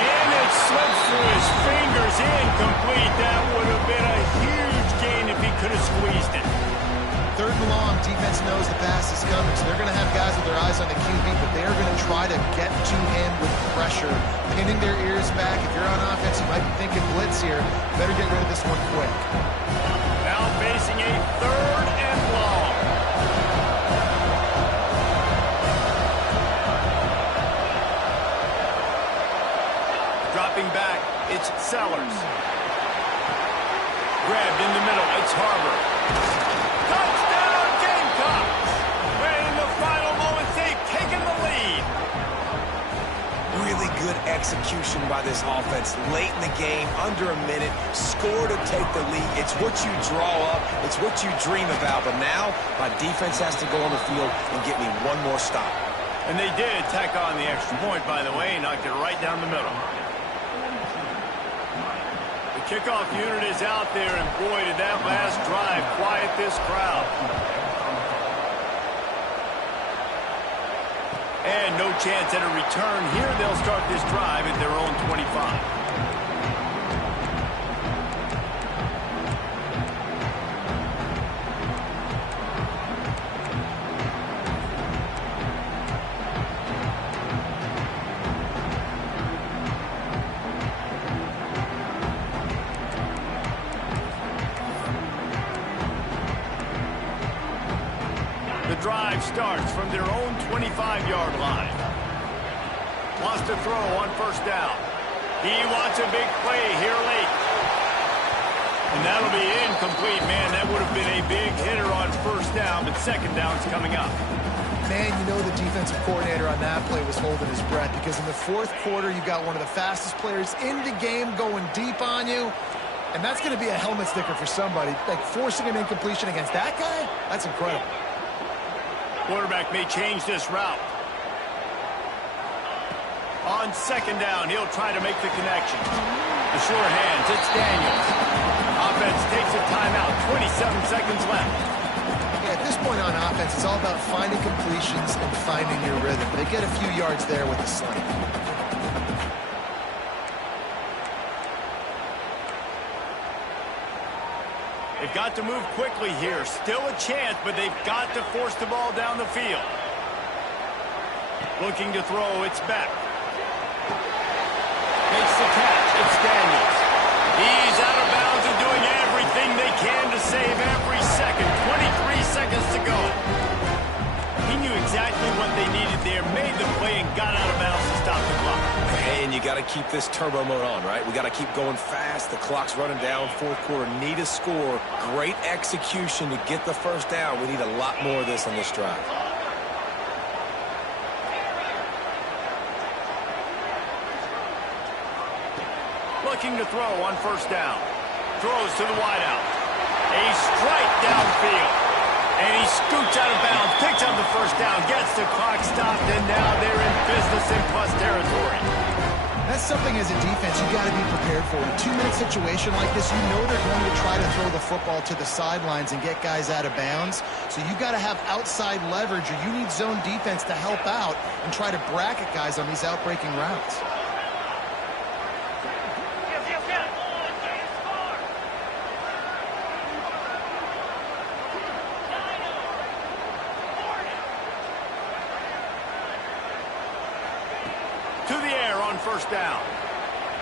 And it slipped through his fingers, incomplete. That would have been a huge gain if he could have squeezed it. Third and long, defense knows the pass is coming, so they're going to have guys with their eyes on the QB, but they're going to try to get to him with pressure, pinning their ears back. If you're on offense, you might be thinking blitz here. Better get rid of this one quick. Now facing a third and long. Dropping back, it's Sellers. Grabbed in the middle, it's Harbor. Touchdown, Gamecocks! And in the final moments, they've taken the lead. Really good execution by this offense late in the game, under a minute, score to take the lead. It's what you draw up, it's what you dream about, but now my defense has to go on the field and get me one more stop. And they did tack on the extra point, by the way, knocked it right down the middle. The kickoff unit is out there, and boy, did that last drive quiet this crowd. And no chance at a return here. They'll start this drive at their own 25. The drive starts from their own 25-yard line. Wants to throw on first down. He wants a big play here late. And that'll be incomplete. Man, that would have been a big hitter on first down, but second down's coming up. Man, you know the defensive coordinator on that play was holding his breath, because in the fourth quarter, you got one of the fastest players in the game going deep on you. And that's going to be a helmet sticker for somebody. Like, forcing an incompletion against that guy, that's incredible. Quarterback may change this route. On second down, he'll try to make the connection. The sure hands, it's Daniels. Offense takes a timeout, 27 seconds left. Yeah, at this point on offense, it's all about finding completions and finding your rhythm. They get a few yards there with the sling. They've got to move quickly here. Still a chance, but they've got to force the ball down the field. Looking to throw, it's Beck. Makes the catch, it's Daniels. He's out of bounds and doing everything they can to save every second. 23 seconds to go. He knew exactly what they needed there, made the play, and got out of bounds to stop the clock. And you got to keep this turbo mode on, right? We got to keep going fast. The clock's running down. Fourth quarter, need a score. Great execution to get the first down. We need a lot more of this on this drive. Looking to throw on first down. Throws to the wideout. A strike downfield. And he scoots out of bounds, picks up the first down, gets the clock stopped, and now they're in business in plus territory. That's something as a defense you got to be prepared for. In a 2-minute situation like this, you know they're going to try to throw the football to the sidelines and get guys out of bounds. So you got to have outside leverage, or you need zone defense to help out and try to bracket guys on these outbreaking routes. To the air on first down.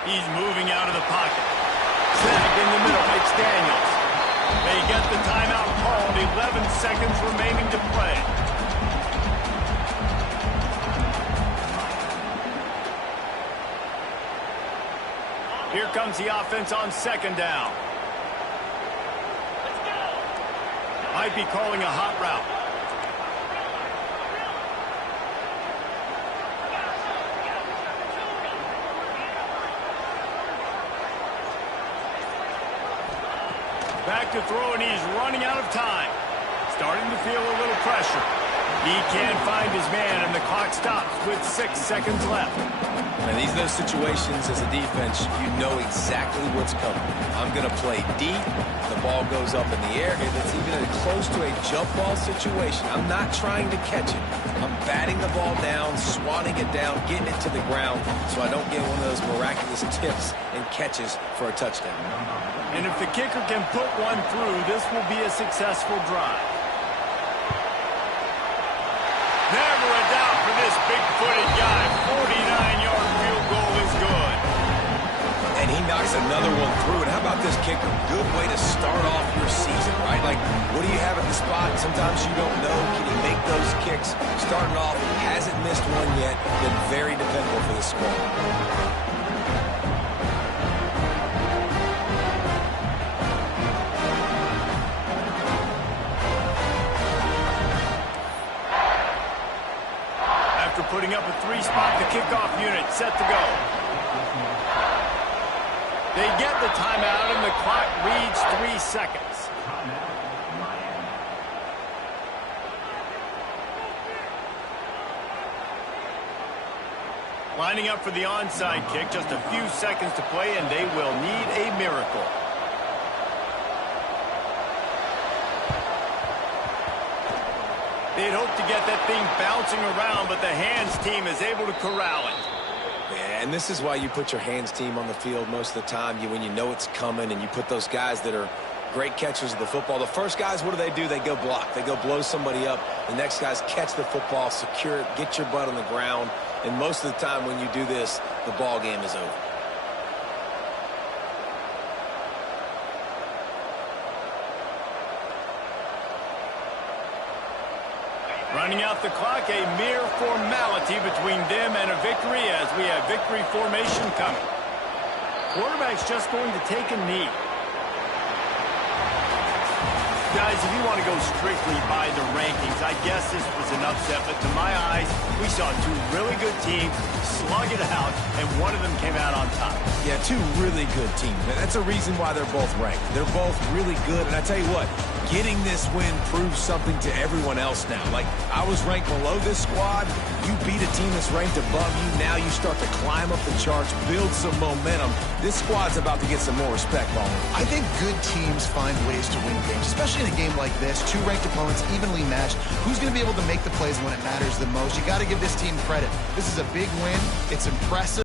He's moving out of the pocket. Snagged in the middle, it's Daniels. They get the timeout called, 11 seconds remaining to play. Here comes the offense on second down. Might be calling a hot route. Back to throw, and he's running out of time. Starting to feel a little pressure. He can't find his man, and the clock stops with 6 seconds left. And these are those situations as a defense, you know exactly what's coming. I'm going to play deep. The ball goes up in the air. If it's even close to a jump ball situation, I'm not trying to catch it. I'm batting the ball down, swatting it down, getting it to the ground so I don't get one of those miraculous tips and catches for a touchdown. And if the kicker can put one through, this will be a successful drive. Never a doubt for this big-footed guy. 49-yard field goal is good. And he knocks another one through. And how about this kicker? Good way to start off your season, right? Like, what do you have at the spot? Sometimes you don't know. Can he make those kicks? Starting off, hasn't missed one yet. Been very dependable for this squad. Putting up a 3-spot, the kickoff unit set to go. They get the timeout, and the clock reads 3 seconds. Lining up for the onside kick, just a few seconds to play, and they will need a miracle. They'd hope to get that thing bouncing around, but the hands team is able to corral it. Yeah, and this is why you put your hands team on the field most of the time. When you know it's coming, and you put those guys that are great catchers of the football. The first guys, what do? They go block. They go blow somebody up. The next guys catch the football, secure it, get your butt on the ground. And most of the time when you do this, the ball game is over. Running out the clock, a mere formality between them and a victory as we have victory formation coming. Quarterback's just going to take a knee. Guys, if you want to go strictly by the rankings, I guess this was an upset, but to my eyes, we saw two really good teams slug it out, and one of them came out on top. Yeah, two really good teams. That's a reason why they're both ranked. They're both really good, and I tell you what, getting this win proves something to everyone else now. Like, I was ranked below this squad. You beat a team that's ranked above you. Now you start to climb up the charts, build some momentum. This squad's about to get some more respect on them. I think good teams find ways to win games, especially in a game like this. Two ranked opponents, evenly matched. Who's going to be able to make the plays when it matters the most? You got to give this team credit. This is a big win. It's impressive.